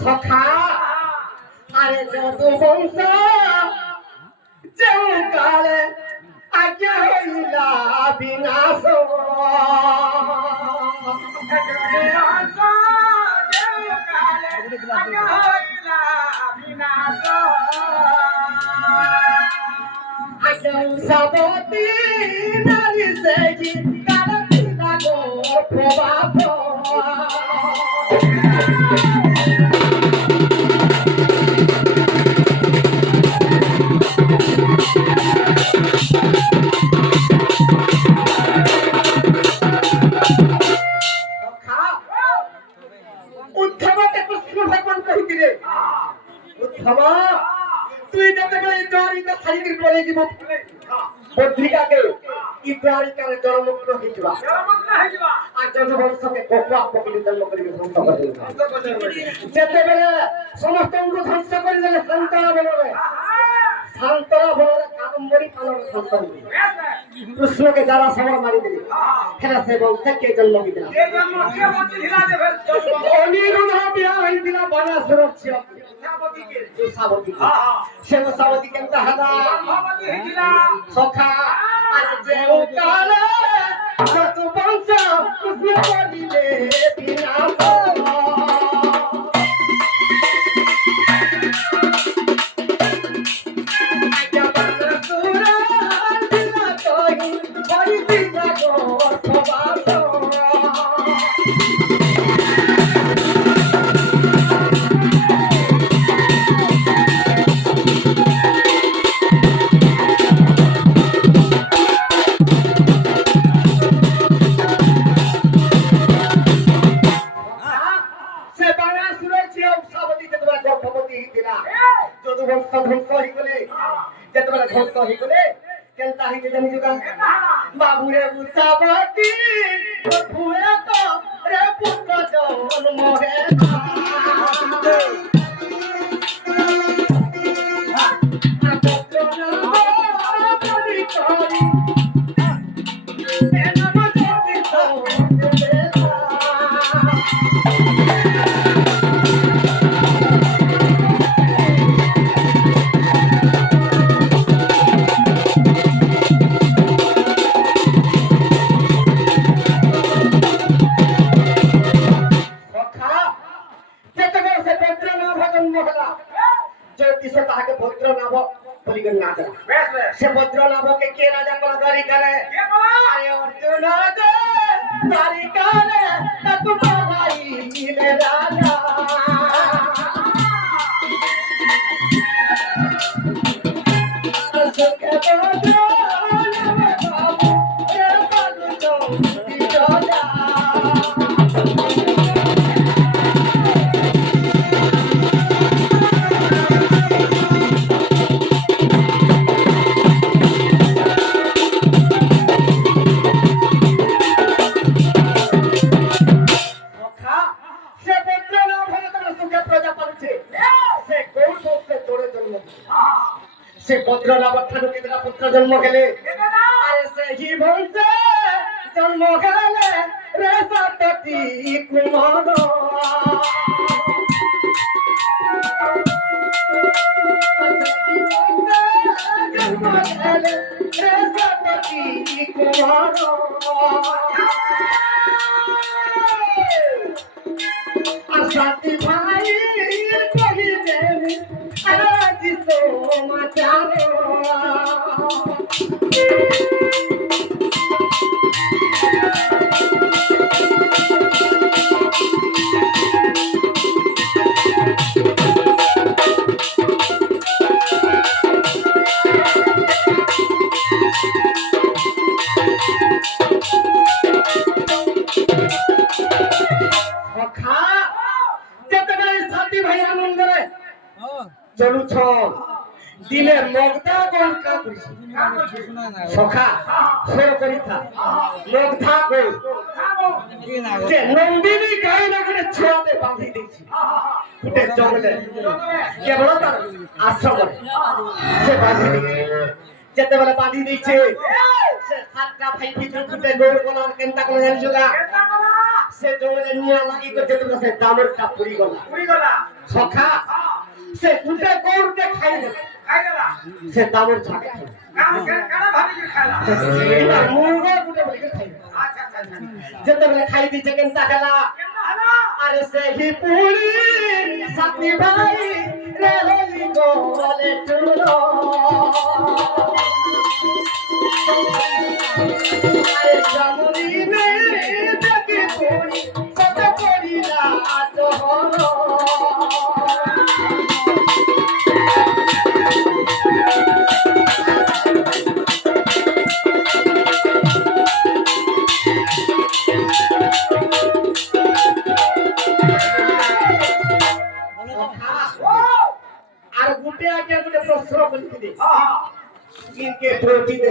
সখা আরে যদু বংশ যেউ কালে আগে হইলা বিনাশ সাবতী নারী সেজি কারতি লাগো প্রভাব উদ্ধবকে কৃষ্ণ ভগবান কহিছিলে উদ্ধব তুই যেতেବେଳେ ଦ୍ୱାରିକା ଛାଡ଼ିକି ପଳେଇଯିବ ବଦ୍ରିକାକେ ଇ ଦ୍ୱାରିକାରେ ଜଳମଗ୍ନ ହେଇଯିବା আর জনবংশকে কোকোয়া পকড়ি জন্ম করিবে ধ্বংস করে যেতেବେଳେ ସମସ୍ତଙ୍କୁ ধ্বংସ କରିଦେଲେ শান্তরা বলরে কাদম্বরী কালরে ধ্বংস হইবে কৃষ্ণকে যারা সবার মারিদেলে হেরা সে বংশে কে জন্ম দিলা অনিরুদ্ধ বিয়া হইছিল বানাসুর ছিল সাবতী সে সাবতী কেনতা হলা সখা আজ যে কালে যত বংশ কৃষ্ণ করিলে বিনাশ বাবুরে বুসাবতী ভুয়ে তো রে পুত্র জন্ম হে से भद्र नाभके के राजा को द्वारिका रे अरे अर्जुन दे द्वारिका रे तक भाई ले राजा सुख भद्र बाबू रे बाबू तो दिजोला से पुत्र नावठानु केतरा पुत्र जन्म गेले अरे से ही भंसे जन्म गेले रे सतती कुमार जन्म गेले रे सतती कुमार आसाती भाई कही देवी आज तो मचारो চলুছ দিলে মগধা গলকা করিস সখা সর করিথা মগধা গল যে নন্দিনী গাই লাগলে ছোঁয়াতে বাঁধি দিয়েছি ফুটে জঙ্গলে কেবল তার আশ্রমে সে বাঁধি দিয়েছে যেতেবেলে বাঁধি দিয়েছে সে সাতটা ভাই ভিতরে ফুটে গৌর গলার কেনতা করে জানিছো গা সে জঙ্গলে নিয়া লাগি করতে তো সে দামরটা পুরি গলা সখা সে গুটে গৌরকে খাই দেলা সে দামর ছাকে কানা ভাবি খাইলা এটা মুরগো গুটে বলি খাই যেতেবেলে খাই দিছে কেনতা খেলা আরে সেই পুরি সাথী ভাই রে হলি গোলে চুলো আরে জামুরি মে দেখি পুরি সত করিলা তো হলো আর গুটে আগে গুটে প্রশ্ন করতে দে ইনকে প্রতি দে